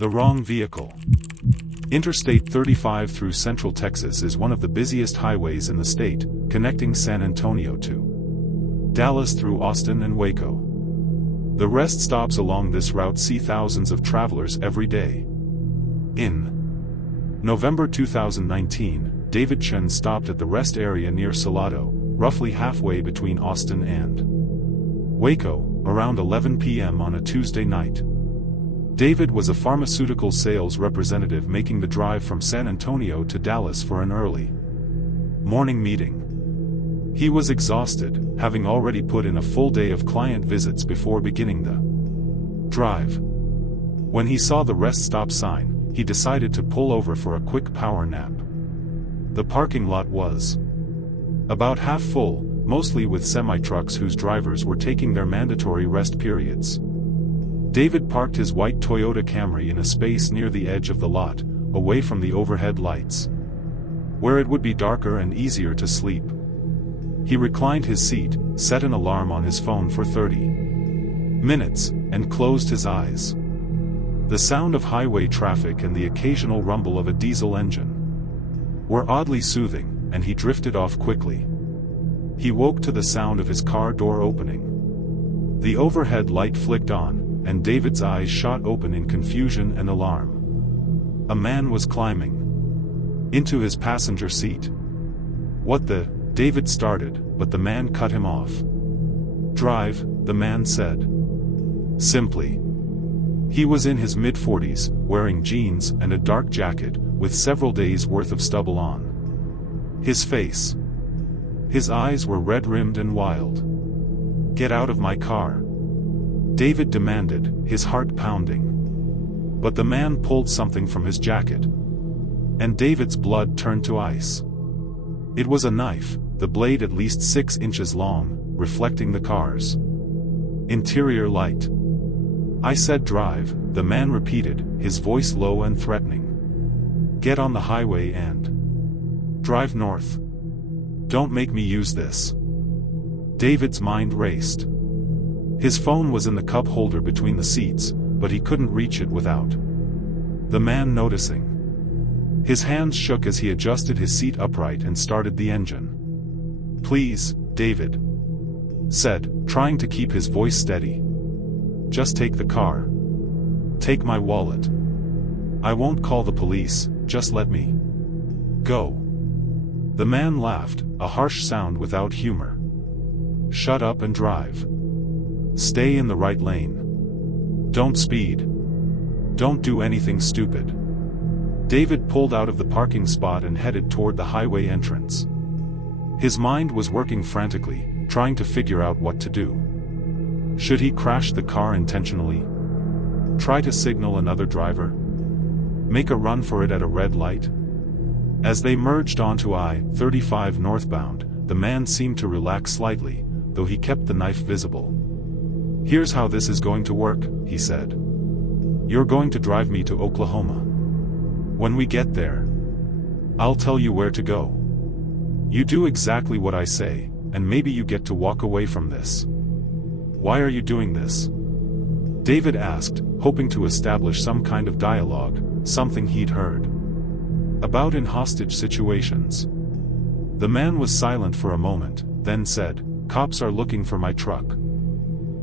The wrong vehicle. Interstate 35 through Central Texas is one of the busiest highways in the state, connecting San Antonio to Dallas through Austin and Waco. The rest stops along this route see thousands of travelers every day. In November 2019, David Chen stopped at the rest area near Salado, roughly halfway between Austin and Waco, around 11 p.m. on a Tuesday night. David was a pharmaceutical sales representative making the drive from San Antonio to Dallas for an early morning meeting. He was exhausted, having already put in a full day of client visits before beginning the drive. When he saw the rest stop sign, he decided to pull over for a quick power nap. The parking lot was about half full, mostly with semi-trucks whose drivers were taking their mandatory rest periods. David parked his white Toyota Camry in a space near the edge of the lot, away from the overhead lights, where it would be darker and easier to sleep. He reclined his seat, set an alarm on his phone for 30 minutes, and closed his eyes. The sound of highway traffic and the occasional rumble of a diesel engine were oddly soothing, and he drifted off quickly. He woke to the sound of his car door opening. The overhead light flicked on, and David's eyes shot open in confusion and alarm. A man was climbing into his passenger seat. "What the?" David started, but the man cut him off. "Drive," the man said. Simply. He was in his mid-40s, wearing jeans and a dark jacket, with several days' worth of stubble on his face. His eyes were red-rimmed and wild. "Get out of my car," David demanded, his heart pounding. But the man pulled something from his jacket, and David's blood turned to ice. It was a knife, the blade at least 6 inches long, reflecting the car's interior light. "I said drive," the man repeated, his voice low and threatening. "Get on the highway and drive north. Don't make me use this." David's mind raced. His phone was in the cup holder between the seats, but he couldn't reach it without the man noticing. His hands shook as he adjusted his seat upright and started the engine. "Please," David said, trying to keep his voice steady. "Just take the car. Take my wallet. I won't call the police, just let me go." The man laughed, a harsh sound without humor. "Shut up and drive. Stay in the right lane. Don't speed. Don't do anything stupid." David pulled out of the parking spot and headed toward the highway entrance. His mind was working frantically, trying to figure out what to do. Should he crash the car intentionally? Try to signal another driver? Make a run for it at a red light? As they merged onto I-35 northbound, the man seemed to relax slightly, though he kept the knife visible. "Here's how this is going to work," he said. "You're going to drive me to Oklahoma. When we get there, I'll tell you where to go. You do exactly what I say, and maybe you get to walk away from this." "Why are you doing this?" David asked, hoping to establish some kind of dialogue, something he'd heard about in hostage situations. The man was silent for a moment, then said, "Cops are looking for my truck.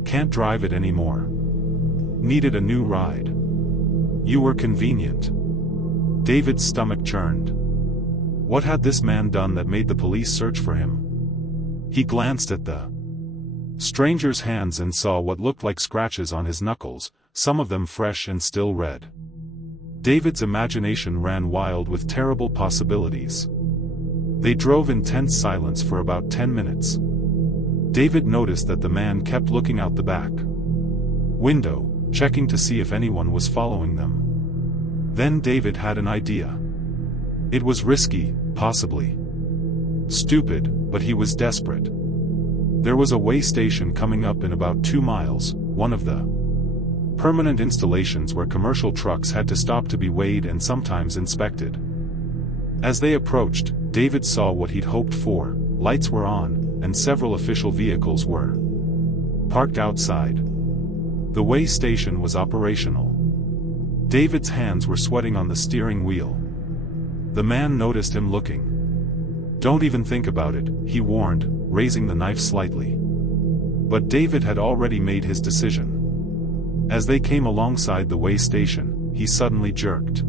Can't drive it anymore. Needed a new ride. You were convenient." David's stomach churned. What had this man done that made the police search for him? He glanced at the stranger's hands and saw what looked like scratches on his knuckles, some of them fresh and still red. David's imagination ran wild with terrible possibilities. They drove in tense silence for about 10 minutes. David noticed that the man kept looking out the back window, checking to see if anyone was following them. Then David had an idea. It was risky, possibly stupid, but he was desperate. There was a way station coming up in about 2 miles, one of the permanent installations where commercial trucks had to stop to be weighed and sometimes inspected. As they approached, David saw what he'd hoped for. Lights were on, and several official vehicles were parked outside. The way station was operational. David's hands were sweating on the steering wheel. The man noticed him looking. "Don't even think about it," he warned, raising the knife slightly. But David had already made his decision. As they came alongside the way station, he suddenly jerked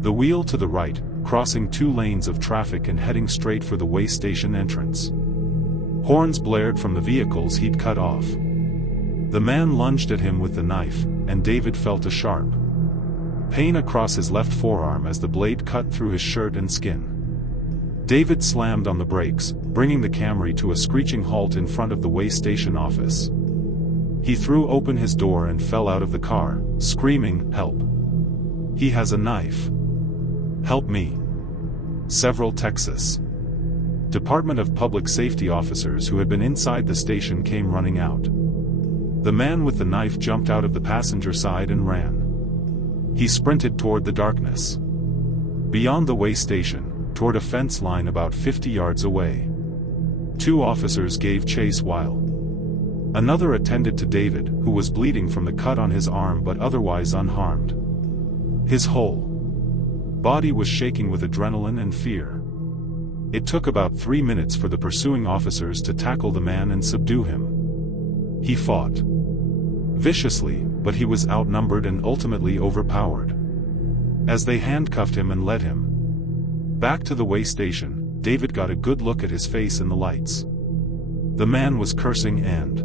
the wheel to the right, crossing 2 lanes of traffic and heading straight for the way station entrance. Horns blared from the vehicles he'd cut off. The man lunged at him with the knife, and David felt a sharp pain across his left forearm as the blade cut through his shirt and skin. David slammed on the brakes, bringing the Camry to a screeching halt in front of the way station office. He threw open his door and fell out of the car, screaming, "Help! He has a knife! Help me!" Several Texas Department of Public Safety officers who had been inside the station came running out. The man with the knife jumped out of the passenger side and ran. He sprinted toward the darkness. Beyond the way station, toward a fence line about 50 yards away. 2 officers gave chase while another attended to David, who was bleeding from the cut on his arm but otherwise unharmed. His whole body was shaking with adrenaline and fear. It took about 3 minutes for the pursuing officers to tackle the man and subdue him. He fought viciously, but he was outnumbered and ultimately overpowered. As they handcuffed him and led him back to the way station, David got a good look at his face in the lights. The man was cursing and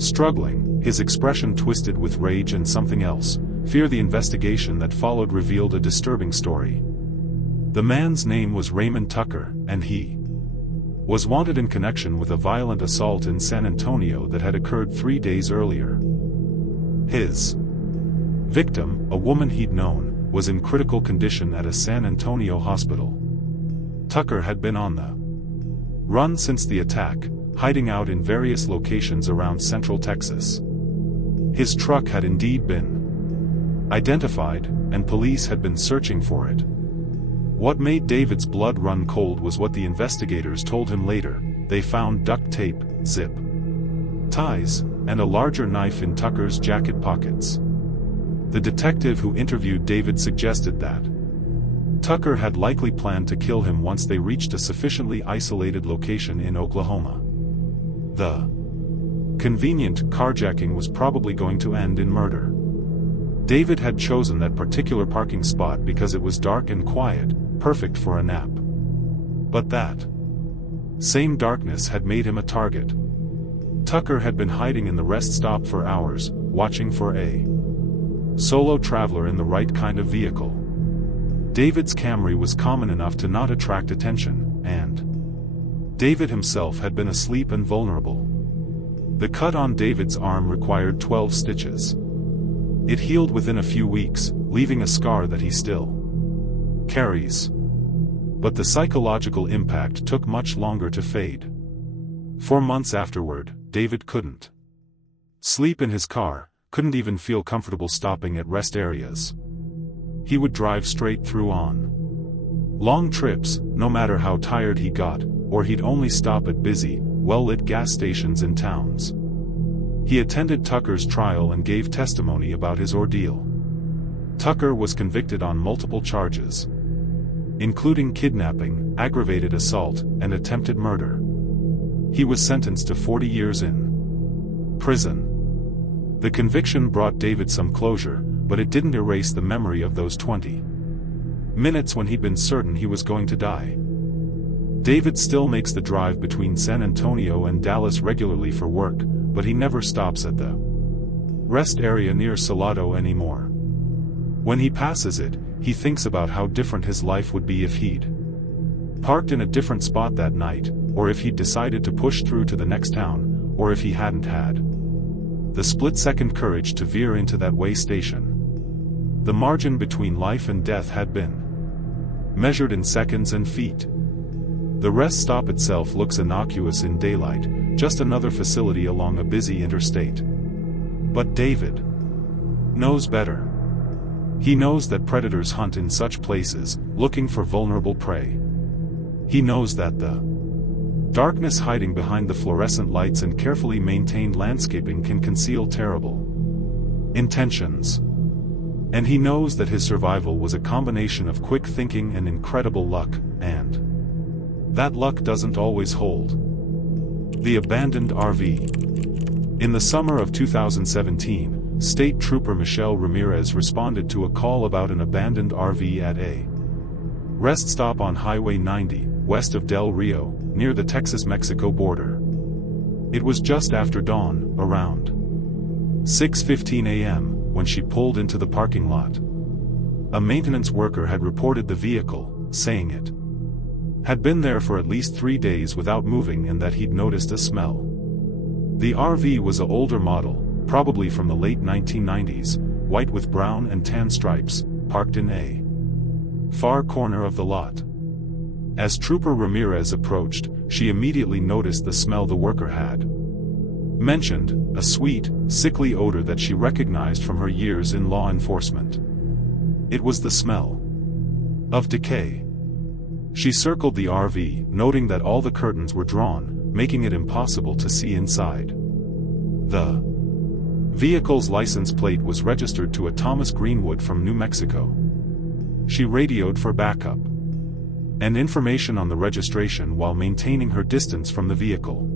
struggling, his expression twisted with rage and something else, fear. The investigation that followed revealed a disturbing story. The man's name was Raymond Tucker, and he was wanted in connection with a violent assault in San Antonio that had occurred 3 days earlier. His victim, a woman he'd known, was in critical condition at a San Antonio hospital. Tucker had been on the run since the attack, hiding out in various locations around central Texas. His truck had indeed been identified, and police had been searching for it. What made David's blood run cold was what the investigators told him later. They found duct tape, zip ties, and a larger knife in Tucker's jacket pockets. The detective who interviewed David suggested that Tucker had likely planned to kill him once they reached a sufficiently isolated location in Oklahoma. The convenient carjacking was probably going to end in murder. David had chosen that particular parking spot because it was dark and quiet, perfect for a nap. But that same darkness had made him a target. Tucker had been hiding in the rest stop for hours, watching for a solo traveler in the right kind of vehicle. David's Camry was common enough to not attract attention, and David himself had been asleep and vulnerable. The cut on David's arm required 12 stitches. It healed within a few weeks, leaving a scar that he still carries. But the psychological impact took much longer to fade. 4 months afterward, David couldn't sleep in his car, couldn't even feel comfortable stopping at rest areas. He would drive straight through on long trips, no matter how tired he got, or he'd only stop at busy, well-lit gas stations in towns. He attended Tucker's trial and gave testimony about his ordeal. Tucker was convicted on multiple charges, including kidnapping, aggravated assault, and attempted murder. He was sentenced to 40 years in prison. The conviction brought David some closure, but it didn't erase the memory of those 20 minutes when he'd been certain he was going to die. David still makes the drive between San Antonio and Dallas regularly for work, but he never stops at the rest area near Salado anymore. When he passes it, he thinks about how different his life would be if he'd parked in a different spot that night, or if he'd decided to push through to the next town, or if he hadn't had the split-second courage to veer into that way station. The margin between life and death had been measured in seconds and feet. The rest stop itself looks innocuous in daylight, just another facility along a busy interstate. But David knows better. He knows that predators hunt in such places, looking for vulnerable prey. He knows that the darkness hiding behind the fluorescent lights and carefully maintained landscaping can conceal terrible intentions. And he knows that his survival was a combination of quick thinking and incredible luck, and that luck doesn't always hold. The abandoned RV. In the summer of 2017, State Trooper Michelle Ramirez responded to a call about an abandoned RV at a rest stop on Highway 90, west of Del Rio, near the Texas-Mexico border. It was just after dawn, around 6:15 a.m., when she pulled into the parking lot. A maintenance worker had reported the vehicle, saying it had been there for at least 3 days without moving and that he'd noticed a smell. The RV was an older model, probably from the late 1990s, white with brown and tan stripes, parked in a far corner of the lot. As Trooper Ramirez approached, she immediately noticed the smell the worker had mentioned, a sweet, sickly odor that she recognized from her years in law enforcement. It was the smell of decay. She circled the RV, noting that all the curtains were drawn, making it impossible to see inside. The vehicle's license plate was registered to a Thomas Greenwood from New Mexico. She radioed for backup and information on the registration while maintaining her distance from the vehicle.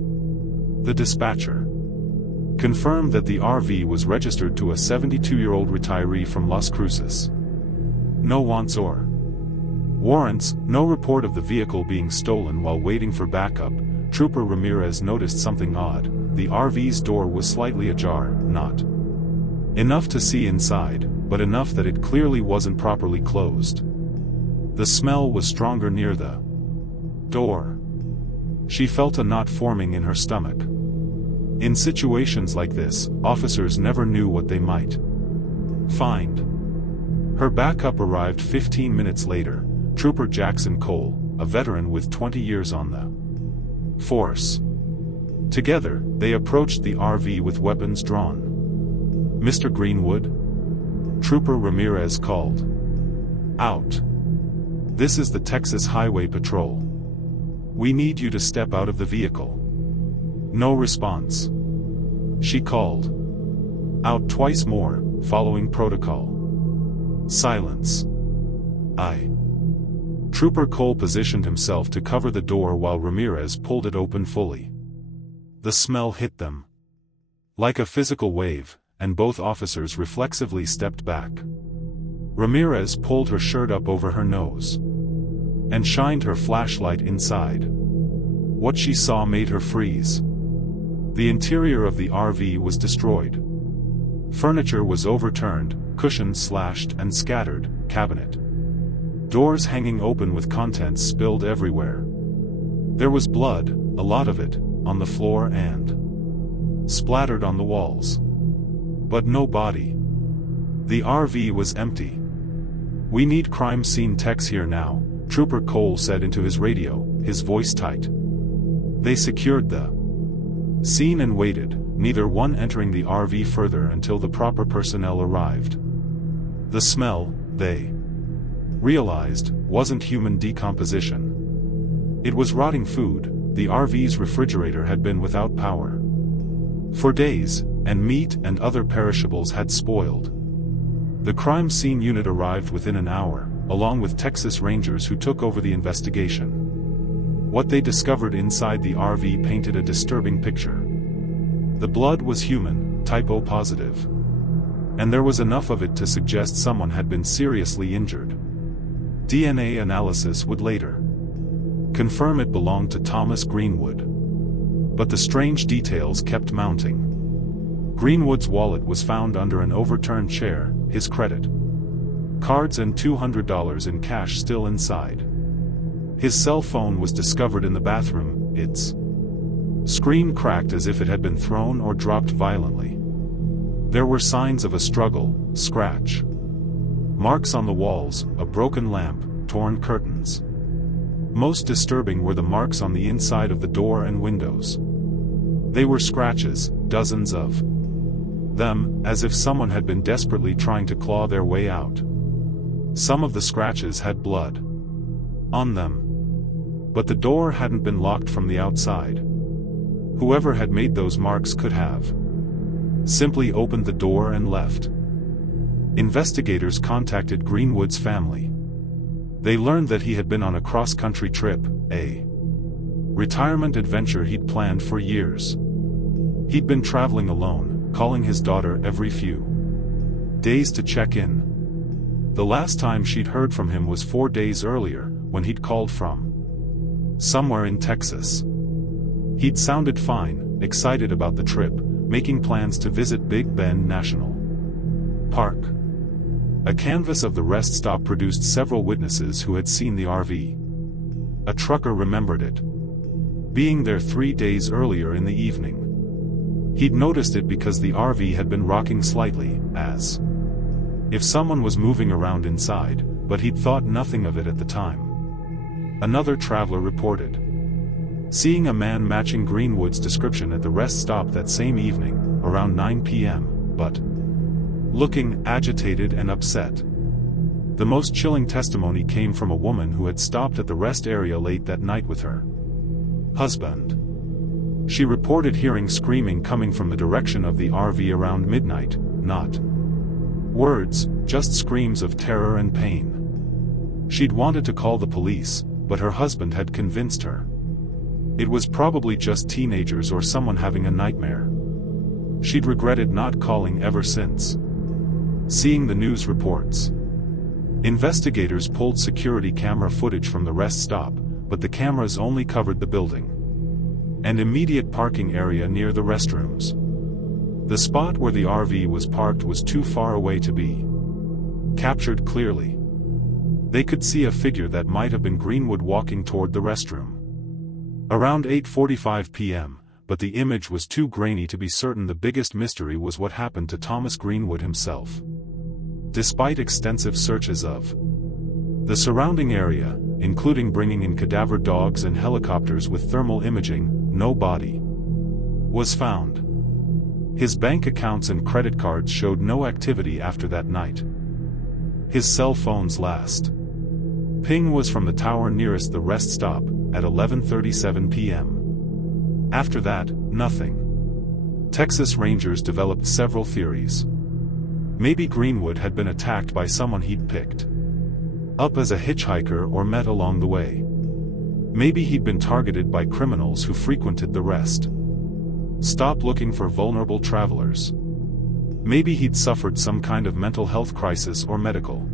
The dispatcher confirmed that the RV was registered to a 72-year-old retiree from Las Cruces. No wants or warrants, no report of the vehicle being stolen. While waiting for backup, Trooper Ramirez noticed something odd. The RV's door was slightly ajar, not enough to see inside, but enough that it clearly wasn't properly closed. The smell was stronger near the door. She felt a knot forming in her stomach. In situations like this, officers never knew what they might find. Her backup arrived 15 minutes later, Trooper Jackson Cole, a veteran with 20 years on the force. Together, they approached the RV with weapons drawn. "Mr. Greenwood?" Trooper Ramirez called out. "This is the Texas Highway Patrol. We need you to step out of the vehicle." No response. She called out twice more, following protocol. Silence. Trooper Cole positioned himself to cover the door while Ramirez pulled it open fully. The smell hit them like a physical wave, and both officers reflexively stepped back. Ramirez pulled her shirt up over her nose and shined her flashlight inside. What she saw made her freeze. The interior of the RV was destroyed. Furniture was overturned, cushions slashed and scattered, cabinet doors hanging open with contents spilled everywhere. There was blood, a lot of it, on the floor and splattered on the walls. But no body. The RV was empty. "We need crime scene techs here now," Trooper Cole said into his radio, his voice tight. They secured the scene and waited, neither one entering the RV further until the proper personnel arrived. The smell, they realized, wasn't human decomposition. It was rotting food. The RV's refrigerator had been without power for days, and meat and other perishables had spoiled. The crime scene unit arrived within an hour, along with Texas Rangers who took over the investigation. What they discovered inside the RV painted a disturbing picture. The blood was human, type-O positive. And there was enough of it to suggest someone had been seriously injured. DNA analysis would later confirm it belonged to Thomas Greenwood. But the strange details kept mounting. Greenwood's wallet was found under an overturned chair, his credit cards and $200 in cash still inside. His cell phone was discovered in the bathroom, its screen cracked as if it had been thrown or dropped violently. There were signs of a struggle, scratch marks on the walls, a broken lamp, torn curtains. Most disturbing were the marks on the inside of the door and windows. They were scratches, dozens of them, as if someone had been desperately trying to claw their way out. Some of the scratches had blood on them. But the door hadn't been locked from the outside. Whoever had made those marks could have simply opened the door and left. Investigators contacted Greenwood's family. They learned that he had been on a cross-country trip, a retirement adventure he'd planned for years. He'd been traveling alone, calling his daughter every few days to check in. The last time she'd heard from him was 4 days earlier, when he'd called from somewhere in Texas. He'd sounded fine, excited about the trip, making plans to visit Big Bend National Park. A canvass of the rest stop produced several witnesses who had seen the RV. A trucker remembered it being there 3 days earlier in the evening. He'd noticed it because the RV had been rocking slightly, as if someone was moving around inside, but he'd thought nothing of it at the time. Another traveler reported seeing a man matching Greenwood's description at the rest stop that same evening, around 9 p.m., but looking agitated and upset. The most chilling testimony came from a woman who had stopped at the rest area late that night with her husband. She reported hearing screaming coming from the direction of the RV around midnight, not words, just screams of terror and pain. She'd wanted to call the police, but her husband had convinced her it was probably just teenagers or someone having a nightmare. She'd regretted not calling ever since seeing the news reports. Investigators pulled security camera footage from the rest stop, but the cameras only covered the building and immediate parking area near the restrooms. The spot where the RV was parked was too far away to be captured clearly. They could see a figure that might have been Greenwood walking toward the restroom around 8:45 p.m., but the image was too grainy to be certain. The biggest mystery was what happened to Thomas Greenwood himself. Despite extensive searches of the surrounding area, including bringing in cadaver dogs and helicopters with thermal imaging, no body was found. His bank accounts and credit cards showed no activity after that night. His cell phone's last ping was from the tower nearest the rest stop, at 11:37 p.m. After that, nothing. Texas Rangers developed several theories. Maybe Greenwood had been attacked by someone he'd picked up as a hitchhiker or met along the way. Maybe he'd been targeted by criminals who frequented the rest stop looking for vulnerable travelers. Maybe he'd suffered some kind of mental health crisis or medical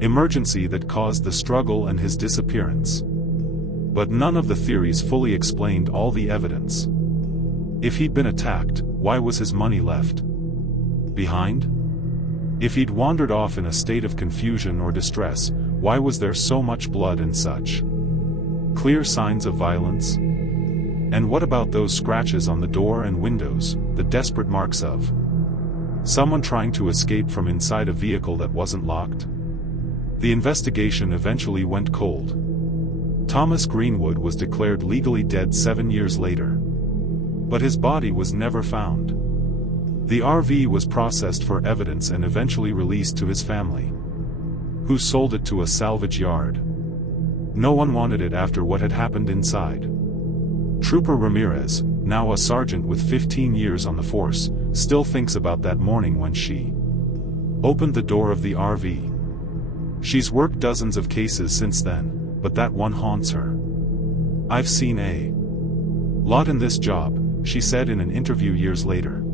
emergency that caused the struggle and his disappearance. But none of the theories fully explained all the evidence. If he'd been attacked, why was his money left behind? If he'd wandered off in a state of confusion or distress, why was there so much blood and such clear signs of violence? And what about those scratches on the door and windows, the desperate marks of someone trying to escape from inside a vehicle that wasn't locked? The investigation eventually went cold. Thomas Greenwood was declared legally dead 7 years later. But his body was never found. The RV was processed for evidence and eventually released to his family, who sold it to a salvage yard. No one wanted it after what had happened inside. Trooper Ramirez, now a sergeant with 15 years on the force, still thinks about that morning when she opened the door of the RV. She's worked dozens of cases since then, but that one haunts her. "I've seen a lot in this job," she said in an interview years later.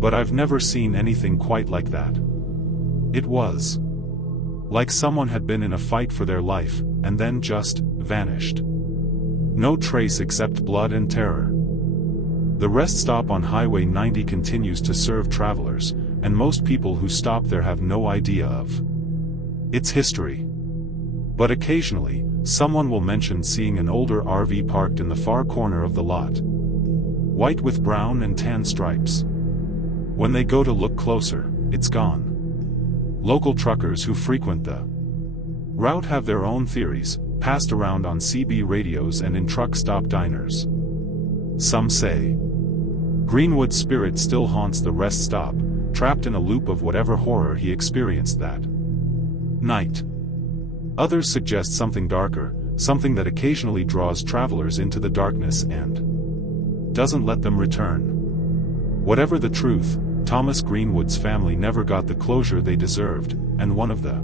"But I've never seen anything quite like that. It was like someone had been in a fight for their life, and then just vanished. No trace except blood and terror." The rest stop on Highway 90 continues to serve travelers, and most people who stop there have no idea of its history. But occasionally, someone will mention seeing an older RV parked in the far corner of the lot, white with brown and tan stripes. When they go to look closer, it's gone. Local truckers who frequent the route have their own theories, passed around on CB radios and in truck stop diners. Some say Greenwood's spirit still haunts the rest stop, trapped in a loop of whatever horror he experienced that night. Others suggest something darker, something that occasionally draws travelers into the darkness and doesn't let them return. Whatever the truth, Thomas Greenwood's family never got the closure they deserved, and one of the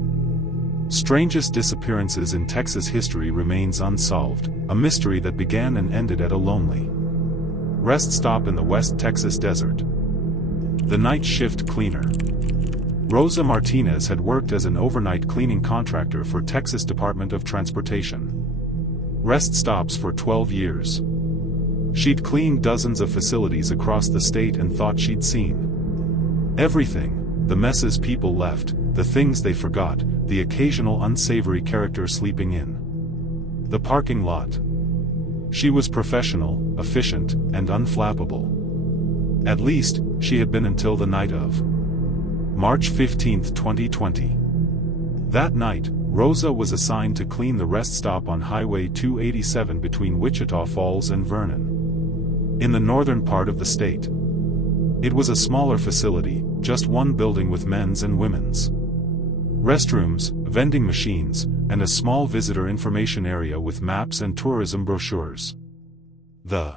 strangest disappearances in Texas history remains unsolved, a mystery that began and ended at a lonely rest stop in the West Texas desert. The night shift cleaner. Rosa Martinez had worked as an overnight cleaning contractor for Texas Department of Transportation rest stops for 12 years. She'd cleaned dozens of facilities across the state and thought she'd seen everything: the messes people left, the things they forgot, the occasional unsavory character sleeping in the parking lot. She was professional, efficient, and unflappable. At least, she had been until the night of March 15, 2020. That night, Rosa was assigned to clean the rest stop on Highway 287 between Wichita Falls and Vernon, in the northern part of the state. It was a smaller facility, just one building with men's and women's restrooms, vending machines, and a small visitor information area with maps and tourism brochures. The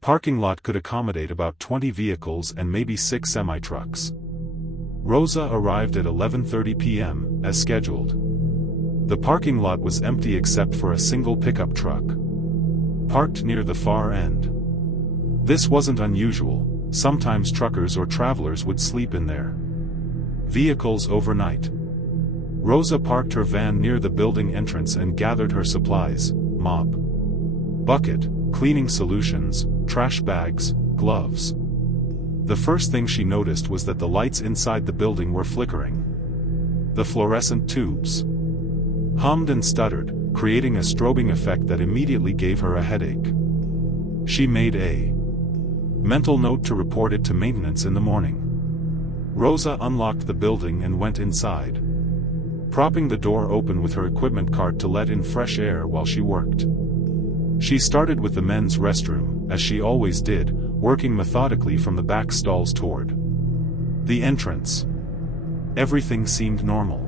parking lot could accommodate about 20 vehicles and maybe 6 semi-trucks. Rosa arrived at 11:30 p.m., as scheduled. The parking lot was empty except for a single pickup truck, parked near the far end. This wasn't unusual. Sometimes truckers or travelers would sleep in their vehicles overnight. Rosa parked her van near the building entrance and gathered her supplies: mop bucket, cleaning solutions, trash bags, gloves. The first thing she noticed was that the lights inside the building were flickering. The fluorescent tubes hummed and stuttered, creating a strobing effect that immediately gave her a headache. She made a mental note to report it to maintenance in the morning. Rosa unlocked the building and went inside, propping the door open with her equipment cart to let in fresh air while she worked. She started with the men's restroom, as she always did, working methodically from the back stalls toward the entrance. Everything seemed normal.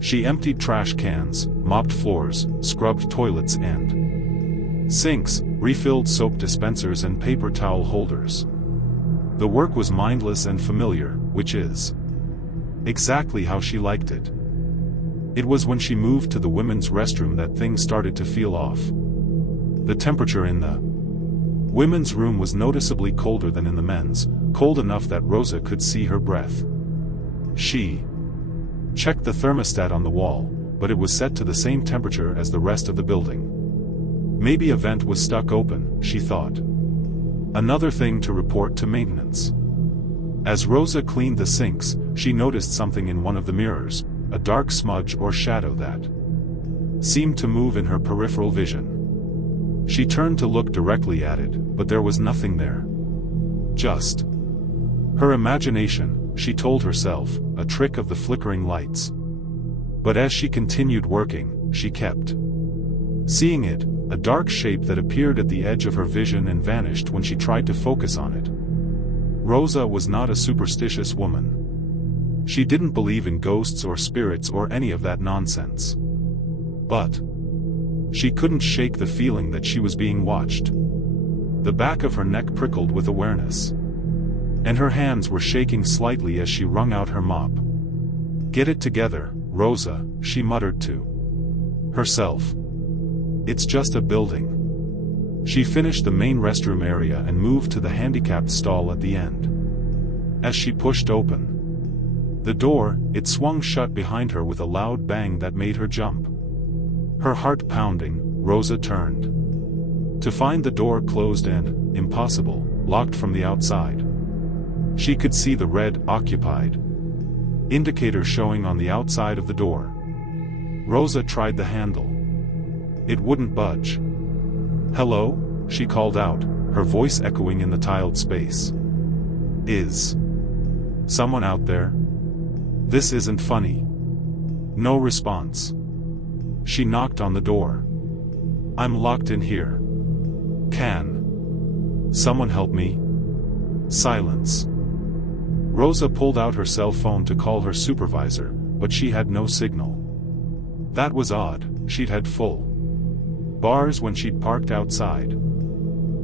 She emptied trash cans, mopped floors, scrubbed toilets and sinks, refilled soap dispensers and paper towel holders. The work was mindless and familiar, which is exactly how she liked it. It was when she moved to the women's restroom that things started to feel off. The temperature in the women's room was noticeably colder than in the men's, cold enough that Rosa could see her breath. She checked the thermostat on the wall, but it was set to the same temperature as the rest of the building. Maybe a vent was stuck open, she thought. Another thing to report to maintenance. As Rosa cleaned the sinks, she noticed something in one of the mirrors, a dark smudge or shadow that seemed to move in her peripheral vision. She turned to look directly at it, but there was nothing there. Just her imagination, she told herself, a trick of the flickering lights. But as she continued working, she kept seeing it, a dark shape that appeared at the edge of her vision and vanished when she tried to focus on it. Rosa was not a superstitious woman. She didn't believe in ghosts or spirits or any of that nonsense. But she couldn't shake the feeling that she was being watched. The back of her neck prickled with awareness, and her hands were shaking slightly as she wrung out her mop. "Get it together, Rosa," she muttered to herself. "It's just a building." She finished the main restroom area and moved to the handicapped stall at the end. As she pushed open the door, it swung shut behind her with a loud bang that made her jump. Her heart pounding, Rosa turned to find the door closed and, impossible, locked from the outside. She could see the red "occupied" indicator showing on the outside of the door. Rosa tried the handle. It wouldn't budge. "Hello?" she called out, her voice echoing in the tiled space. "Is someone out there? This isn't funny." No response. She knocked on the door. "I'm locked in here. Can someone help me?" Silence. Rosa pulled out her cell phone to call her supervisor, but she had no signal. That was odd, she'd had full bars when she'd parked outside.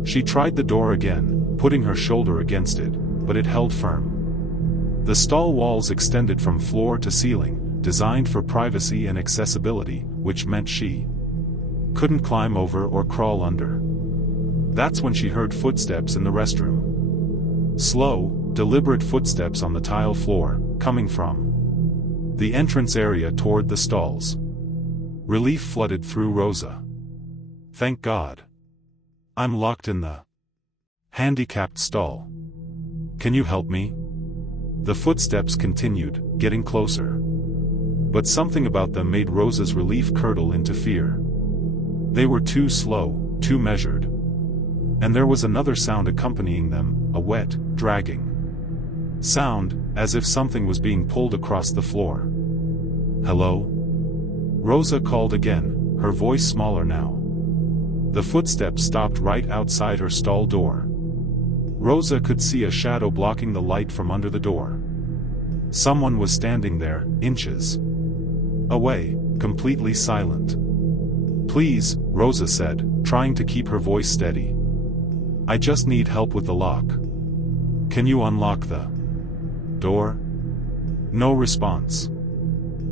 She tried the door again, putting her shoulder against it, but it held firm. The stall walls extended from floor to ceiling, designed for privacy and accessibility, which meant she couldn't climb over or crawl under. That's when she heard footsteps in the restroom. Slow, deliberate footsteps on the tile floor, coming from the entrance area toward the stalls. Relief flooded through Rosa. Thank God. I'm locked in the handicapped stall. Can you help me? The footsteps continued, getting closer. But something about them made Rosa's relief curdle into fear. They were too slow, too measured. And there was another sound accompanying them, a wet, dragging sound, as if something was being pulled across the floor. Hello? Rosa called again, her voice smaller now. The footsteps stopped right outside her stall door. Rosa could see a shadow blocking the light from under the door. Someone was standing there, inches away, completely silent. Please, Rosa said, trying to keep her voice steady. I just need help with the lock. Can you unlock the door? No response.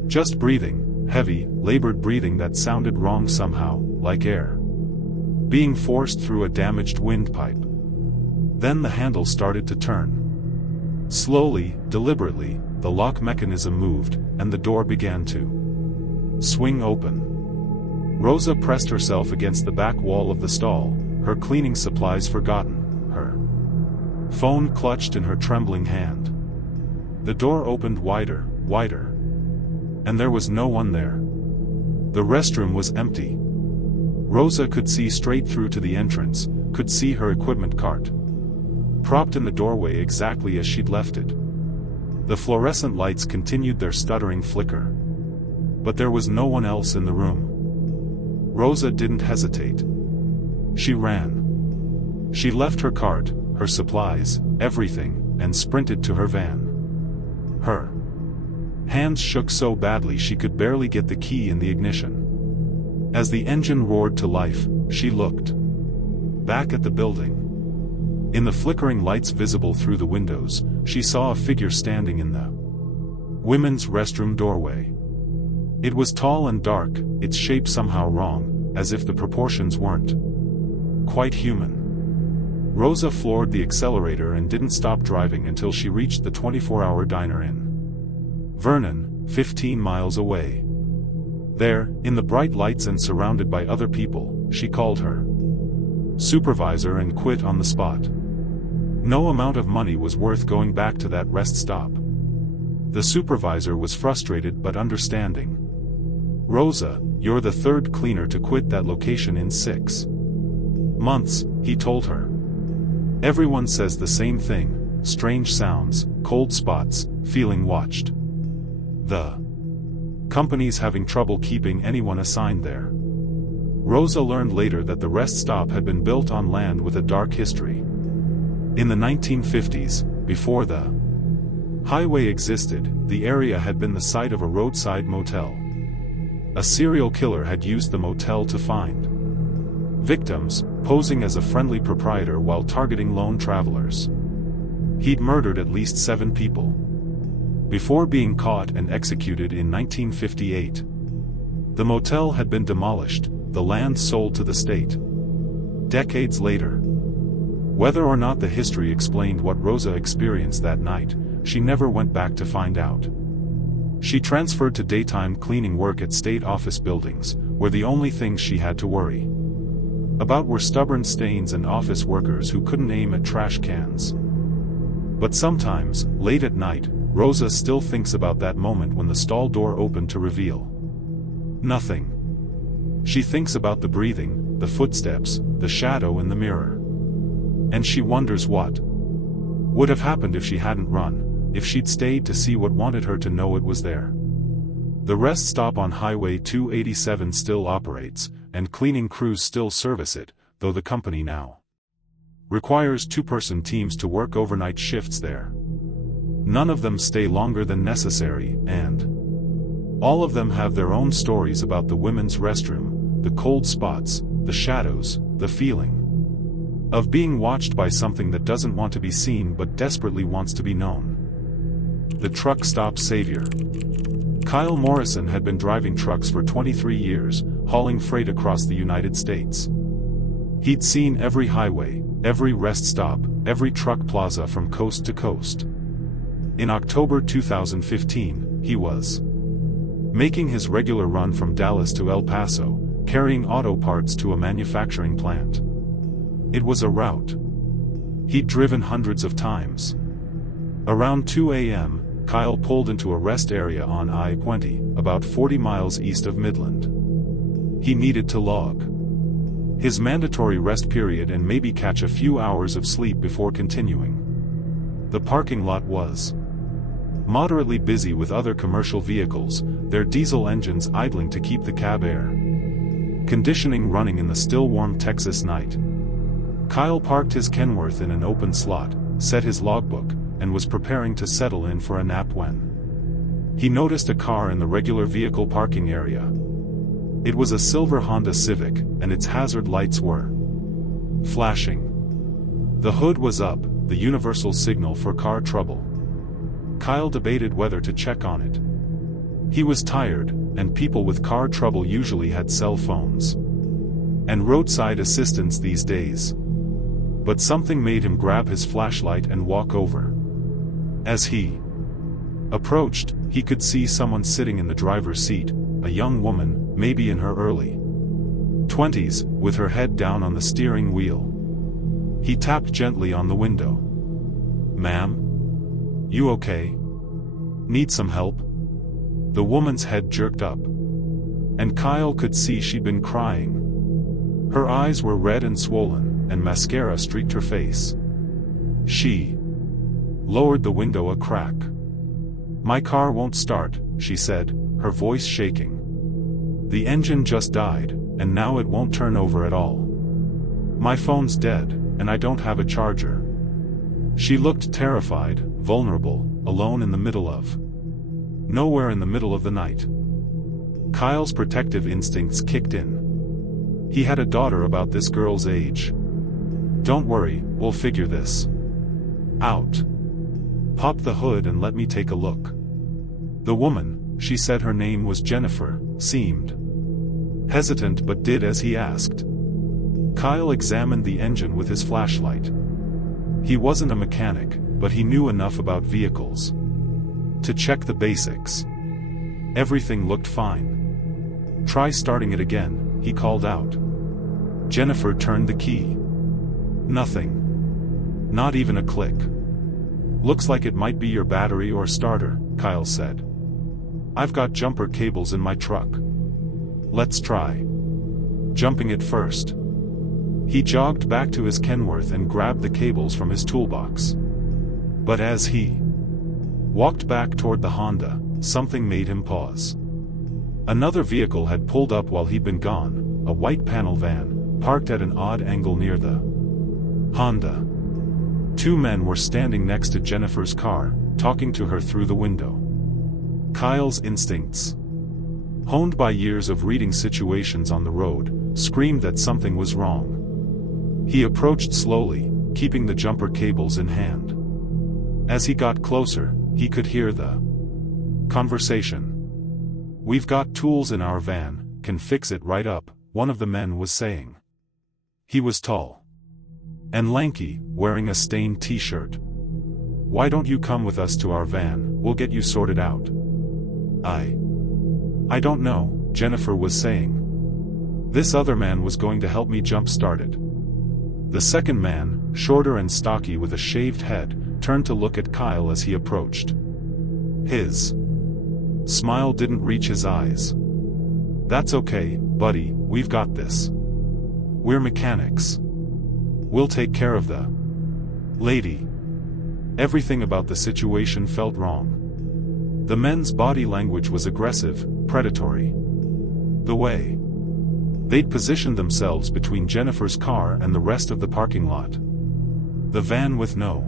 Just breathing, heavy, labored breathing that sounded wrong somehow, like air being forced through a damaged windpipe. Then the handle started to turn. Slowly, deliberately, the lock mechanism moved, and the door began to swing open. Rosa pressed herself against the back wall of the stall, her cleaning supplies forgotten, her phone clutched in her trembling hand. The door opened wider, wider. And there was no one there. The restroom was empty. Rosa could see straight through to the entrance, could see her equipment cart propped in the doorway exactly as she'd left it. The fluorescent lights continued their stuttering flicker. But there was no one else in the room. Rosa didn't hesitate. She ran. She left her cart, her supplies, everything, and sprinted to her van. Her hands shook so badly she could barely get the key in the ignition. As the engine roared to life, she looked back at the building. In the flickering lights visible through the windows, she saw a figure standing in the women's restroom doorway. It was tall and dark, its shape somehow wrong, as if the proportions weren't quite human. Rosa floored the accelerator and didn't stop driving until she reached the 24-hour diner in Vernon, 15 miles away. There, in the bright lights and surrounded by other people, she called her supervisor and quit on the spot. No amount of money was worth going back to that rest stop. The supervisor was frustrated but understanding. Rosa, you're the third cleaner to quit that location in 6 months, he told her. Everyone says the same thing, strange sounds, cold spots, feeling watched. The company's having trouble keeping anyone assigned there. Rosa learned later that the rest stop had been built on land with a dark history. In the 1950s, before the highway existed, the area had been the site of a roadside motel. A serial killer had used the motel to find victims, posing as a friendly proprietor while targeting lone travelers. He'd murdered at least 7 people before being caught and executed in 1958. The motel had been demolished, the land sold to the state. Decades later, whether or not the history explained what Rosa experienced that night, she never went back to find out. She transferred to daytime cleaning work at state office buildings, where the only things she had to worry about were stubborn stains and office workers who couldn't aim at trash cans. But sometimes, late at night, Rosa still thinks about that moment when the stall door opened to reveal nothing. She thinks about the breathing, the footsteps, the shadow in the mirror. And she wonders what would have happened if she hadn't run, if she'd stayed to see what wanted her to know it was there. The rest stop on Highway 287 still operates, and cleaning crews still service it, though the company now requires 2-person teams to work overnight shifts there. None of them stay longer than necessary, and all of them have their own stories about the women's restroom, the cold spots, the shadows, the feeling. Of being watched by something that doesn't want to be seen but desperately wants to be known. The truck stop savior. Kyle Morrison had been driving trucks for 23 years, hauling freight across the United States. He'd seen every highway, every rest stop, every truck plaza from coast to coast. In October 2015, he was making his regular run from Dallas to El Paso, carrying auto parts to a manufacturing plant. It was a route he'd driven hundreds of times. Around 2 a.m., Kyle pulled into a rest area on I-20, about 40 miles east of Midland. He needed to log his mandatory rest period and maybe catch a few hours of sleep before continuing. The parking lot was moderately busy with other commercial vehicles, their diesel engines idling to keep the cab air conditioning running in the still warm Texas night. Kyle parked his Kenworth in an open slot, set his logbook, and was preparing to settle in for a nap when he noticed a car in the regular vehicle parking area. It was a silver Honda Civic, and its hazard lights were flashing. The hood was up, the universal signal for car trouble. Kyle debated whether to check on it. He was tired, and people with car trouble usually had cell phones and roadside assistance these days. But something made him grab his flashlight and walk over. As he approached, he could see someone sitting in the driver's seat, a young woman, maybe in her early 20s, with her head down on the steering wheel. He tapped gently on the window. "Ma'am? You okay? Need some help?" The woman's head jerked up, and Kyle could see she'd been crying. Her eyes were red and swollen, and mascara streaked her face. She lowered the window a crack. "My car won't start," she said, her voice shaking. "The engine just died, and now it won't turn over at all. My phone's dead, and I don't have a charger." She looked terrified, vulnerable, alone in the middle of nowhere in the middle of the night. Kyle's protective instincts kicked in. He had a daughter about this girl's age. "Don't worry, we'll figure this out. Pop the hood and let me take a look." The woman, she said her name was Jennifer, seemed hesitant but did as he asked. Kyle examined the engine with his flashlight. He wasn't a mechanic, but he knew enough about vehicles to check the basics. Everything looked fine. "Try starting it again," he called out. Jennifer turned the key. Nothing. Not even a click. "Looks like it might be your battery or starter," Kyle said. "I've got jumper cables in my truck. Let's try jumping it first." He jogged back to his Kenworth and grabbed the cables from his toolbox. But as he walked back toward the Honda, something made him pause. Another vehicle had pulled up while he'd been gone, a white panel van, parked at an odd angle near the Honda. Two men were standing next to Jennifer's car, talking to her through the window. Kyle's instincts, honed by years of reading situations on the road, screamed that something was wrong. He approached slowly, keeping the jumper cables in hand. As he got closer, he could hear the conversation. "We've got tools in our van, can fix it right up," one of the men was saying. He was tall and lanky, wearing a stained t-shirt. "Why don't you come with us to our van, we'll get you sorted out." I don't know," Jennifer was saying. "This other man was going to help me jump-start it." The second man, shorter and stocky with a shaved head, turned to look at Kyle as he approached. His smile didn't reach his eyes. "That's okay, buddy, we've got this. We're mechanics. We'll take care of the lady." Everything about the situation felt wrong. The men's body language was aggressive, predatory. The way they'd positioned themselves between Jennifer's car and the rest of the parking lot. The van with no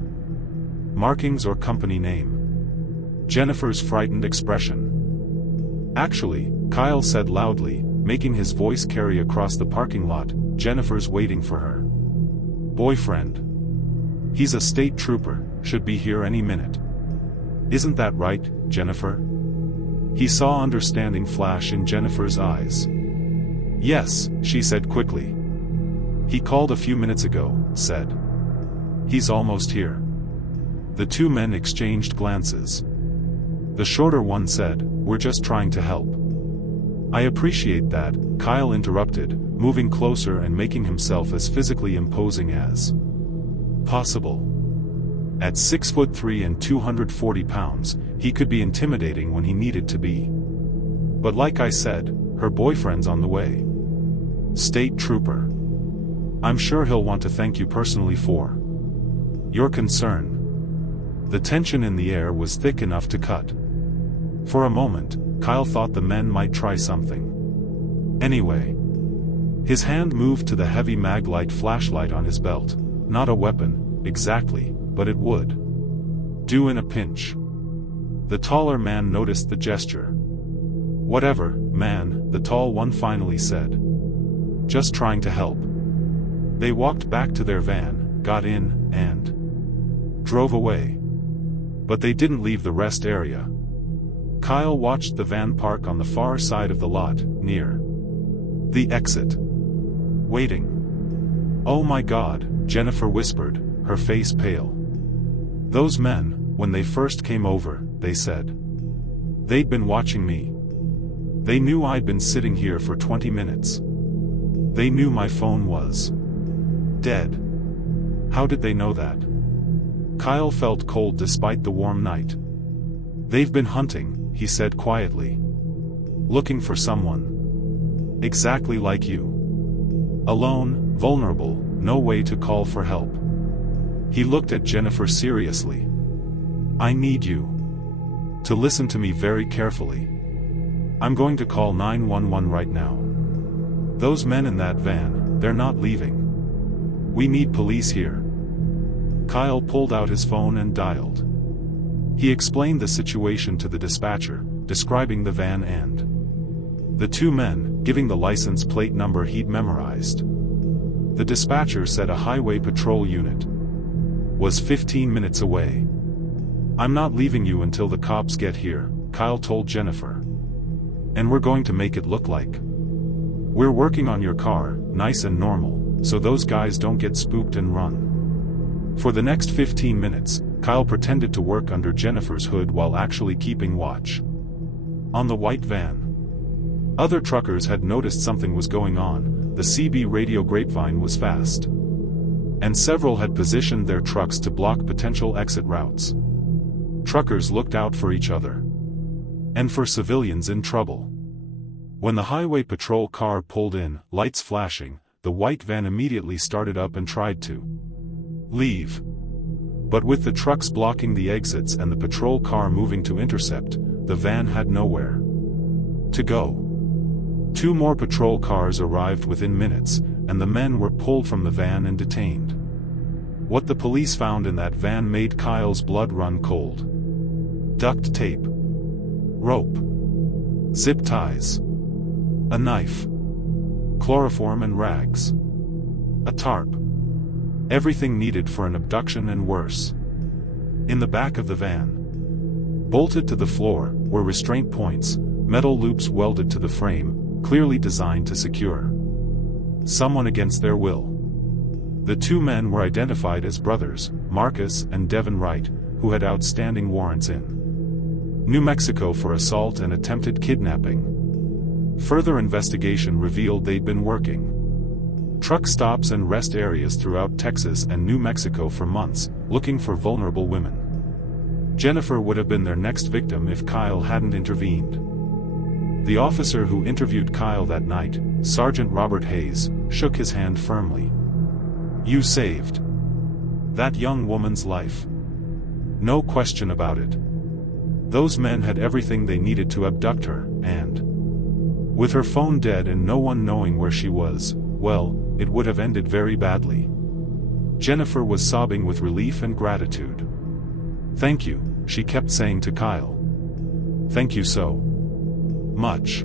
markings or company name. Jennifer's frightened expression. "Actually," Kyle said loudly, making his voice carry across the parking lot, "Jennifer's waiting for her Boyfriend. He's a state trooper, should be here any minute. Isn't that right, Jennifer? He saw understanding flash in Jennifer's eyes. Yes, she said quickly. He called a few minutes ago, said. He's almost here. The two men exchanged glances. The shorter one said, we're just trying to help. I appreciate that, Kyle interrupted, moving closer and making himself as physically imposing as possible. At 6'3" and 240 pounds, he could be intimidating when he needed to be. But like I said, her boyfriend's on the way. State trooper. I'm sure he'll want to thank you personally for your concern. The tension in the air was thick enough to cut. For a moment, Kyle thought the men might try something. Anyway. His hand moved to the heavy mag-light flashlight on his belt. Not a weapon, exactly, but it would do in a pinch. The taller man noticed the gesture. Whatever, man, the tall one finally said. Just trying to help. They walked back to their van, got in, and drove away. But they didn't leave the rest area. Kyle watched the van park on the far side of the lot, near the exit. Waiting. Oh my God, Jennifer whispered, her face pale. Those men, when they first came over, they said. They'd been watching me. They knew I'd been sitting here for 20 minutes. They knew my phone was dead. How did they know that? Kyle felt cold despite the warm night. They've been hunting, he said quietly. Looking for someone. Exactly like you. Alone, vulnerable, no way to call for help. He looked at Jennifer seriously. I need you to listen to me very carefully. I'm going to call 911 right now. Those men in that van, they're not leaving. We need police here. Kyle pulled out his phone and dialed. He explained the situation to the dispatcher, describing the van and the two men, giving the license plate number he'd memorized. The dispatcher said a highway patrol unit was 15 minutes away. I'm not leaving you until the cops get here, Kyle told Jennifer. And we're going to make it look like we're working on your car, nice and normal, so those guys don't get spooked and run. For the next 15 minutes, Kyle pretended to work under Jennifer's hood while actually keeping watch on the white van. Other truckers had noticed something was going on. The CB radio grapevine was fast. And several had positioned their trucks to block potential exit routes. Truckers looked out for each other. And for civilians in trouble. When the highway patrol car pulled in, lights flashing, the white van immediately started up and tried to leave. But with the trucks blocking the exits and the patrol car moving to intercept, the van had nowhere to go. Two more patrol cars arrived within minutes, and the men were pulled from the van and detained. What the police found in that van made Kyle's blood run cold. Duct tape. Rope. Zip ties. A knife. Chloroform and rags. A tarp. Everything needed for an abduction and worse. In the back of the van, bolted to the floor, were restraint points, metal loops welded to the frame, clearly designed to secure someone against their will. The two men were identified as brothers, Marcus and Devin Wright, who had outstanding warrants in New Mexico for assault and attempted kidnapping. Further investigation revealed they'd been working truck stops and rest areas throughout Texas and New Mexico for months, looking for vulnerable women. Jennifer would have been their next victim if Kyle hadn't intervened. The officer who interviewed Kyle that night, Sergeant Robert Hayes, shook his hand firmly. You saved that young woman's life. No question about it. Those men had everything they needed to abduct her, and with her phone dead and no one knowing where she was, well, it would have ended very badly. Jennifer was sobbing with relief and gratitude. Thank you, she kept saying to Kyle. Thank you so much.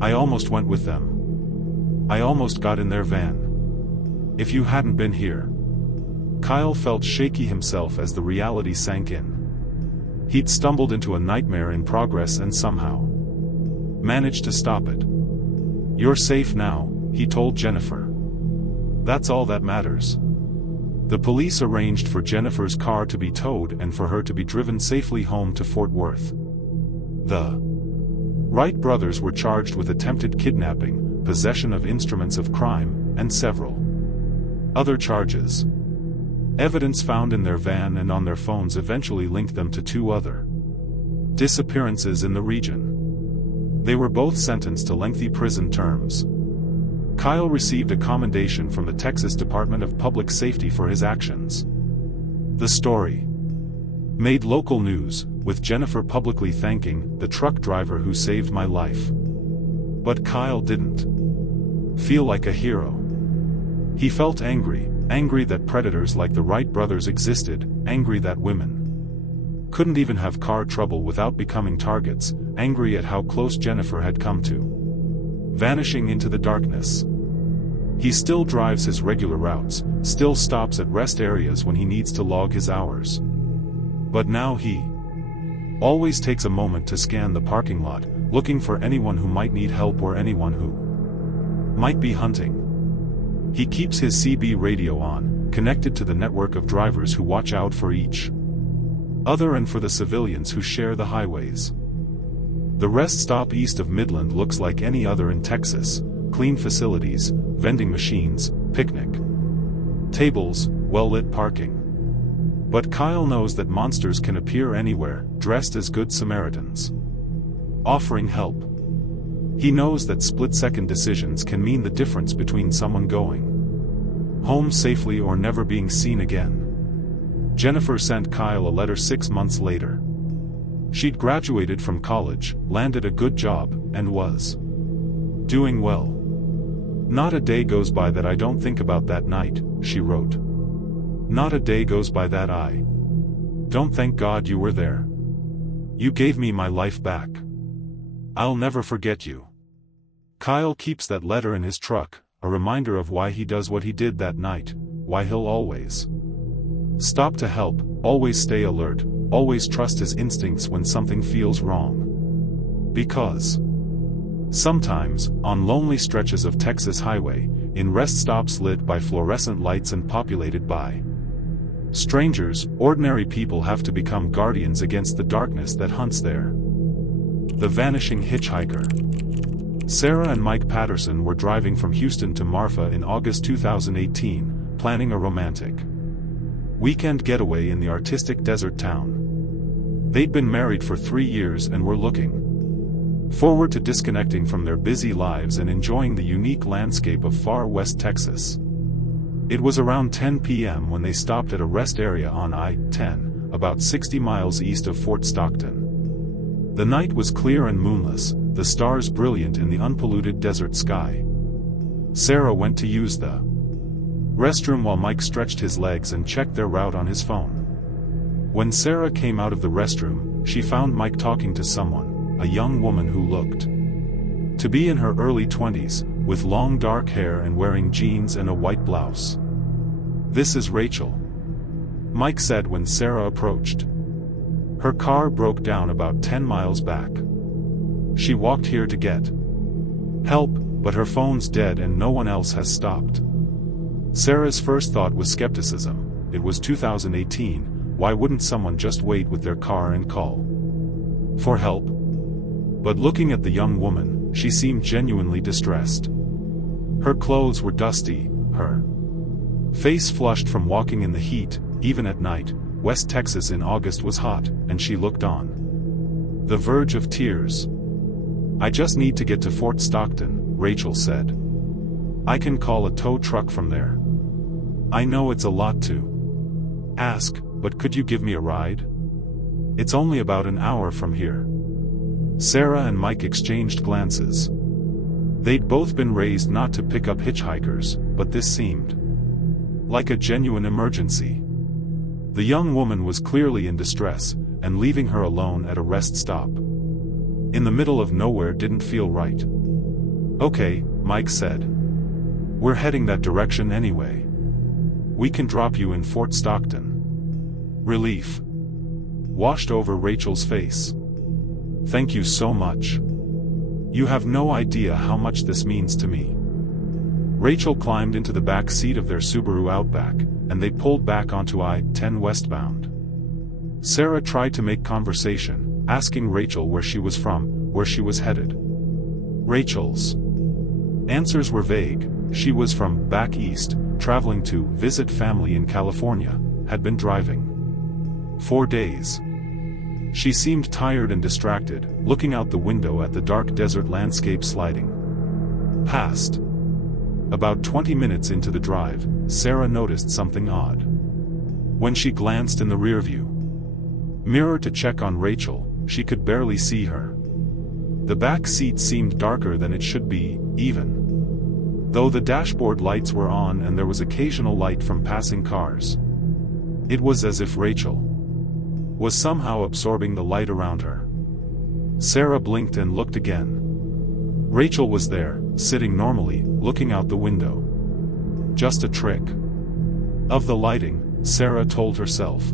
I almost went with them. I almost got in their van. if you hadn't been here." Kyle felt shaky himself as the reality sank in. He'd stumbled into a nightmare in progress and somehow managed to stop it. "You're safe now," he told Jennifer. "That's all that matters." The police arranged for Jennifer's car to be towed and for her to be driven safely home to Fort Worth. The Wright brothers were charged with attempted kidnapping, possession of instruments of crime, and several other charges. Evidence found in their van and on their phones eventually linked them to 2 other disappearances in the region. They were both sentenced to lengthy prison terms. Kyle received a commendation from the Texas Department of Public Safety for his actions. The story made local news, with Jennifer publicly thanking the truck driver who saved my life. But Kyle didn't feel like a hero. He felt angry that predators like the Wright brothers existed, angry that women couldn't even have car trouble without becoming targets, angry at how close Jennifer had come to vanishing into the darkness. He still drives his regular routes, still stops at rest areas when he needs to log his hours. But now he always takes a moment to scan the parking lot, looking for anyone who might need help or anyone who might be hunting. He keeps his CB radio on, connected to the network of drivers who watch out for each other and for the civilians who share the highways. The rest stop east of Midland looks like any other in Texas: clean facilities, vending machines, picnic tables, well-lit parking. But Kyle knows that monsters can appear anywhere, dressed as good Samaritans, offering help. He knows that split-second decisions can mean the difference between someone going home safely or never being seen again. Jennifer sent Kyle a letter 6 months later. She'd graduated from college, landed a good job, and was doing well. "Not a day goes by that I don't think about that night," she wrote. "Not a day goes by that I don't thank God you were there. You gave me my life back. I'll never forget you." Kyle keeps that letter in his truck, a reminder of why he does what he did that night, why he'll always stop to help, always stay alert, always trust his instincts when something feels wrong. Because sometimes, on lonely stretches of Texas highway, in rest stops lit by fluorescent lights and populated by strangers, ordinary people have to become guardians against the darkness that hunts there. The vanishing hitchhiker. Sarah and Mike Patterson were driving from Houston to Marfa in August 2018, planning a romantic weekend getaway in the artistic desert town. They'd been married for 3 years and were looking forward to disconnecting from their busy lives and enjoying the unique landscape of far west Texas. It was around 10 p.m. when they stopped at a rest area on I-10, about 60 miles east of Fort Stockton. The night was clear and moonless, the stars brilliant in the unpolluted desert sky. Sarah went to use the restroom while Mike stretched his legs and checked their route on his phone. When Sarah came out of the restroom, she found Mike talking to someone, a young woman who looked to be in her early 20s, with long dark hair and wearing jeans and a white blouse. "This is Rachel," Mike said when Sarah approached. "Her car broke down about 10 miles back. She walked here to get help, but her phone's dead and no one else has stopped." Sarah's first thought was skepticism. It was 2018, why wouldn't someone just wait with their car and call for help? But looking at the young woman, she seemed genuinely distressed. Her clothes were dusty, her face flushed from walking in the heat. Even at night, West Texas in August was hot, and she looked on the verge of tears. "I just need to get to Fort Stockton," Rachel said. "I can call a tow truck from there. I know it's a lot to ask, but could you give me a ride? It's only about an hour from here." Sarah and Mike exchanged glances. They'd both been raised not to pick up hitchhikers, but this seemed like a genuine emergency. The young woman was clearly in distress, and leaving her alone at a rest stop in the middle of nowhere didn't feel right. "Okay," Mike said. "We're heading that direction anyway." We can drop you in Fort Stockton. Relief washed over Rachel's face. Thank you so much. You have no idea how much this means to me. Rachel climbed into the back seat of their Subaru Outback, and they pulled back onto I-10 westbound. Sarah tried to make conversation, asking Rachel where she was from, where she was headed. Rachel's answers were vague. She was from back east, traveling to visit family in California, had been driving 4 days. She seemed tired and distracted, looking out the window at the dark desert landscape sliding past. About 20 minutes into the drive, Sarah noticed something odd. When she glanced in the rearview mirror to check on Rachel, she could barely see her. The back seat seemed darker than it should be, even though the dashboard lights were on and there was occasional light from passing cars. It was as if Rachel was somehow absorbing the light around her. Sarah blinked and looked again. Rachel was there, sitting normally, looking out the window. Just a trick of the lighting, Sarah told herself.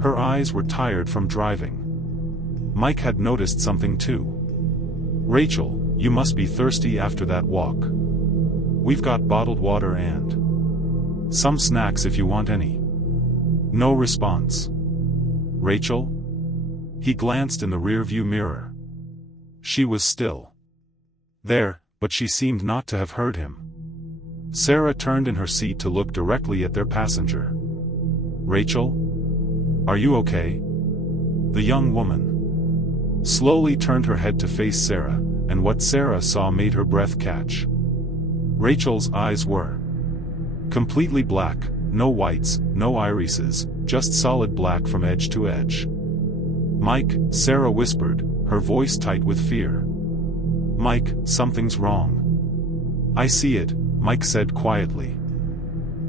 Her eyes were tired from driving. Mike had noticed something too. Rachel, you must be thirsty after that walk. We've got bottled water and some snacks if you want any. No response. Rachel? He glanced in the rearview mirror. She was still there, but she seemed not to have heard him. Sarah turned in her seat to look directly at their passenger. Rachel? Are you okay? The young woman slowly turned her head to face Sarah, and what Sarah saw made her breath catch. Rachel's eyes were completely black, no whites, no irises, just solid black from edge to edge. Mike, Sarah whispered, her voice tight with fear. Mike, something's wrong. I see it, Mike said quietly.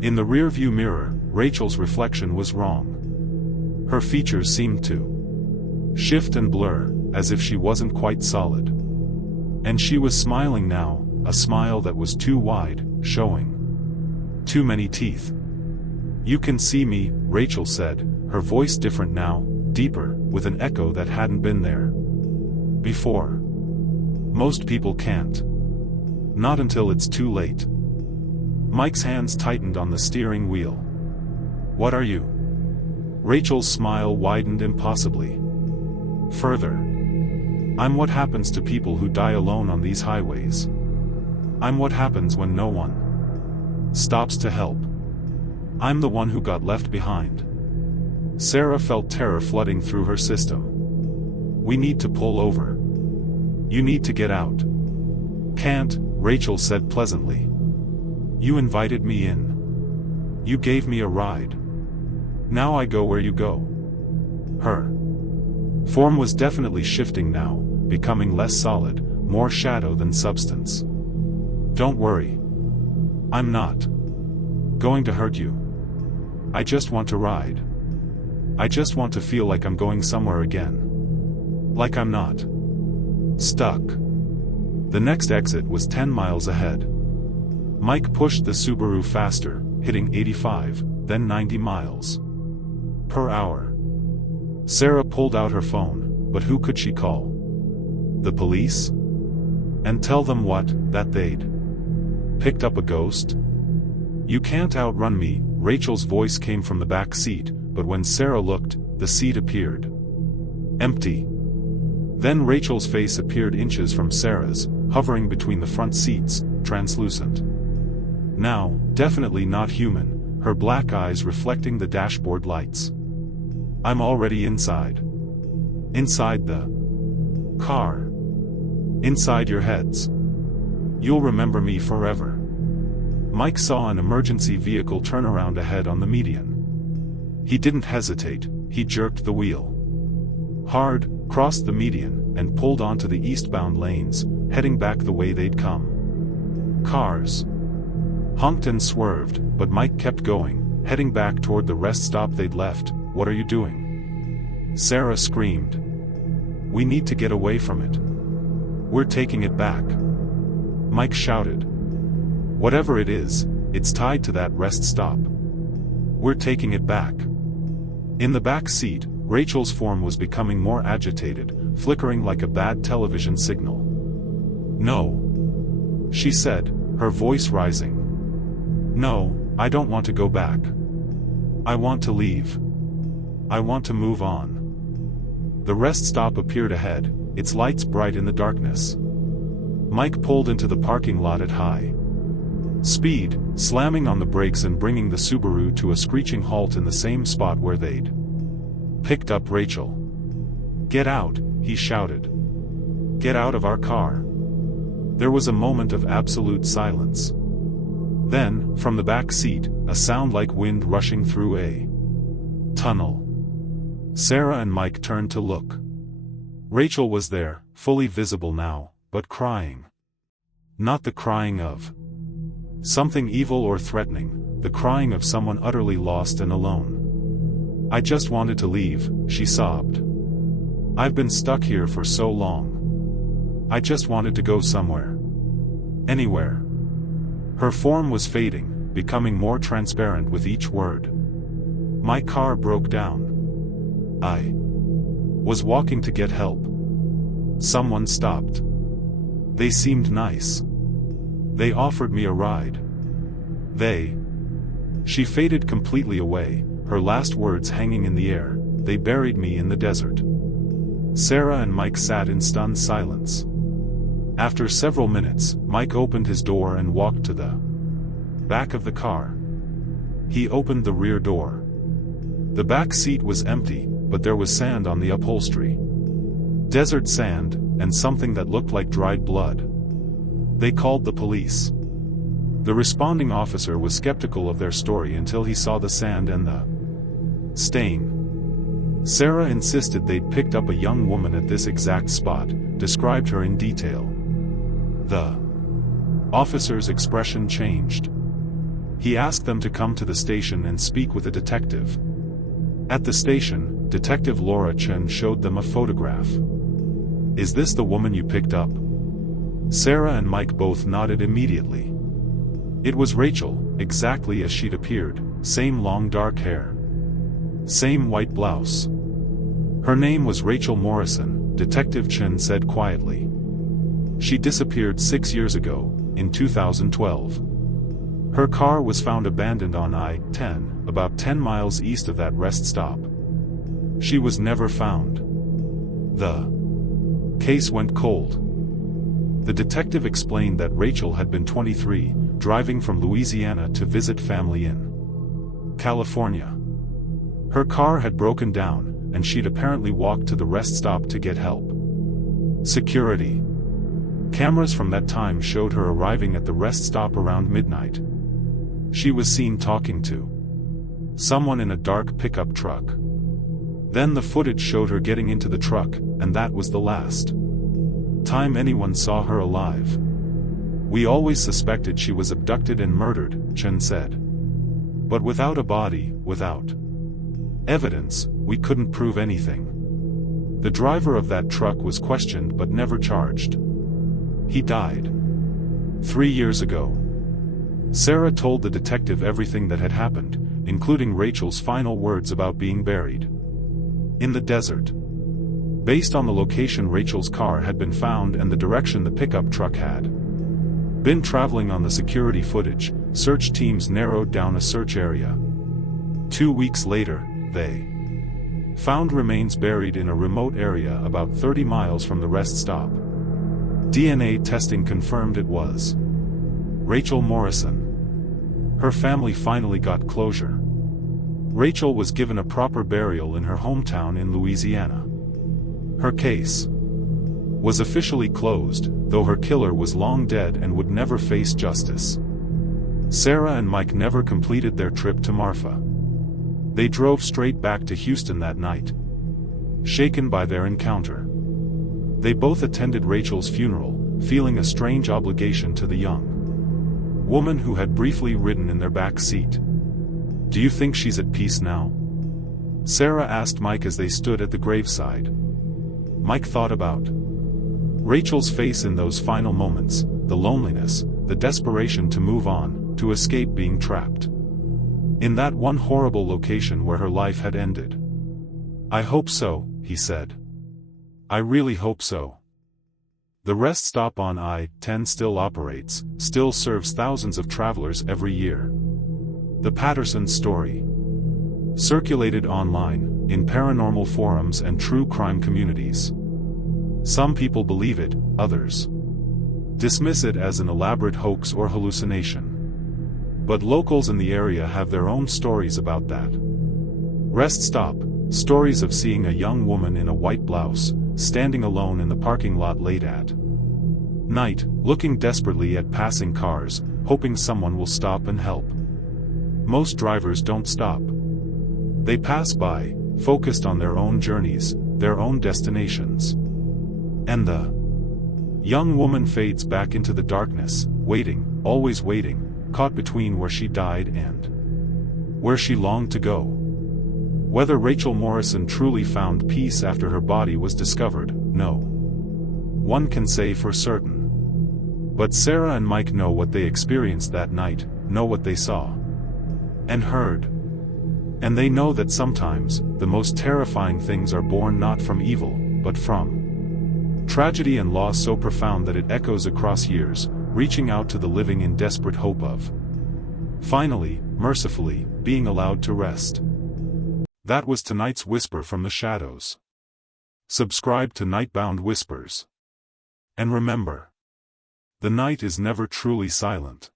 In the rearview mirror, Rachel's reflection was wrong. Her features seemed to shift and blur, as if she wasn't quite solid. And she was smiling now, a smile that was too wide, showing too many teeth. You can see me, Rachel said, her voice different now, deeper, with an echo that hadn't been there before. Most people can't. Not until it's too late. Mike's hands tightened on the steering wheel. What are you? Rachel's smile widened impossibly. Further. I'm what happens to people who die alone on these highways. I'm what happens when no one stops to help. I'm the one who got left behind. Sarah felt terror flooding through her system. We need to pull over. You need to get out. Can't, Rachel said pleasantly. You invited me in. You gave me a ride. Now I go where you go. Her form was definitely shifting now, becoming less solid, more shadow than substance. Don't worry. I'm not going to hurt you. I just want to ride. I just want to feel like I'm going somewhere again. Like I'm not stuck. The next exit was 10 miles ahead. Mike pushed the Subaru faster, hitting 85, then 90 miles per hour. Sarah pulled out her phone, but who could she call? The police? And tell them what, that they'd picked up a ghost? You can't outrun me, Rachel's voice came from the back seat, but when Sarah looked, the seat appeared empty. Then Rachel's face appeared inches from Sarah's, hovering between the front seats, translucent. Now, definitely not human, her black eyes reflecting the dashboard lights. I'm already inside. Inside the car. Inside your heads. You'll remember me forever. Mike saw an emergency vehicle turn around ahead on the median. He didn't hesitate, he jerked the wheel hard, crossed the median, and pulled onto the eastbound lanes, heading back the way they'd come. Cars honked and swerved, but Mike kept going, heading back toward the rest stop they'd left. What are you doing? Sarah screamed. We need to get away from it. We're taking it back. Mike shouted. Whatever it is, it's tied to that rest stop. We're taking it back." In the back seat, Rachel's form was becoming more agitated, flickering like a bad television signal. "No," she said, her voice rising. "No, I don't want to go back. I want to leave. I want to move on." The rest stop appeared ahead, its lights bright in the darkness. Mike pulled into the parking lot at high speed, slamming on the brakes and bringing the Subaru to a screeching halt in the same spot where they'd picked up Rachel. "Get out," he shouted. "Get out of our car." There was a moment of absolute silence. Then, from the back seat, a sound like wind rushing through a tunnel. Sarah and Mike turned to look. Rachel was there, fully visible now, but crying. Not the crying of something evil or threatening, the crying of someone utterly lost and alone. "I just wanted to leave," she sobbed. "I've been stuck here for so long. I just wanted to go somewhere. Anywhere." Her form was fading, becoming more transparent with each word. "My car broke down. I was walking to get help. Someone stopped. They seemed nice. They offered me a ride. She faded completely away, her last words hanging in the air. "They buried me in the desert." Sarah and Mike sat in stunned silence. After several minutes, Mike opened his door and walked to the back of the car. He opened the rear door. The back seat was empty, but there was sand on the upholstery. Desert sand, and something that looked like dried blood. They called the police. The responding officer was skeptical of their story until he saw the sand and the stain. Sarah insisted they'd picked up a young woman at this exact spot, described her in detail. The officer's expression changed. He asked them to come to the station and speak with a detective. At the station, Detective Laura Chen showed them a photograph. "Is this the woman you picked up?" Sarah and Mike both nodded immediately. It was Rachel, exactly as she'd appeared, same long dark hair. Same white blouse. Her name was Rachel Morrison, Detective Chen said quietly. She disappeared 6 years ago, in 2012. Her car was found abandoned on I-10, about 10 miles east of that rest stop. She was never found. The case went cold. The detective explained that Rachel had been 23, driving from Louisiana to visit family in California. Her car had broken down, and she'd apparently walked to the rest stop to get help. Security cameras from that time showed her arriving at the rest stop around midnight. She was seen talking to someone in a dark pickup truck. Then the footage showed her getting into the truck, and that was the last time anyone saw her alive. "We always suspected she was abducted and murdered," Chen said. "But without a body, without evidence, we couldn't prove anything." The driver of that truck was questioned but never charged. He died 3 years ago. Sarah told the detective everything that had happened, including Rachel's final words about being buried in the desert. Based on the location Rachel's car had been found and the direction the pickup truck had been traveling on the security footage, search teams narrowed down a search area. 2 weeks later, they found remains buried in a remote area about 30 miles from the rest stop. DNA testing confirmed it was Rachel Morrison. Her family finally got closure. Rachel was given a proper burial in her hometown in Louisiana. Her case was officially closed, though her killer was long dead and would never face justice. Sarah and Mike never completed their trip to Marfa. They drove straight back to Houston that night, shaken by their encounter. They both attended Rachel's funeral, feeling a strange obligation to the young woman who had briefly ridden in their back seat. "Do you think she's at peace now?" Sarah asked Mike as they stood at the graveside. Mike thought about Rachel's face in those final moments, the loneliness, the desperation to move on, to escape being trapped. In that one horrible location where her life had ended. "I hope so," he said. "I really hope so." The rest stop on I-10 still operates, still serves thousands of travelers every year. The Patterson story. Circulated online, in paranormal forums and true crime communities. Some people believe it, others dismiss it as an elaborate hoax or hallucination. But locals in the area have their own stories about that. Rest stop, stories of seeing a young woman in a white blouse, standing alone in the parking lot late at night, looking desperately at passing cars, hoping someone will stop and help. Most drivers don't stop. They pass by, focused on their own journeys, their own destinations. And the young woman fades back into the darkness, waiting, always waiting, caught between where she died and where she longed to go. Whether Rachel Morrison truly found peace after her body was discovered, no one can say for certain. But Sarah and Mike know what they experienced that night, know what they saw and heard. And they know that sometimes, the most terrifying things are born not from evil, but from tragedy and loss so profound that it echoes across years, reaching out to the living in desperate hope of finally, mercifully, being allowed to rest. That was tonight's Whisper from the Shadows. Subscribe to Nightbound Whispers. And remember, the night is never truly silent.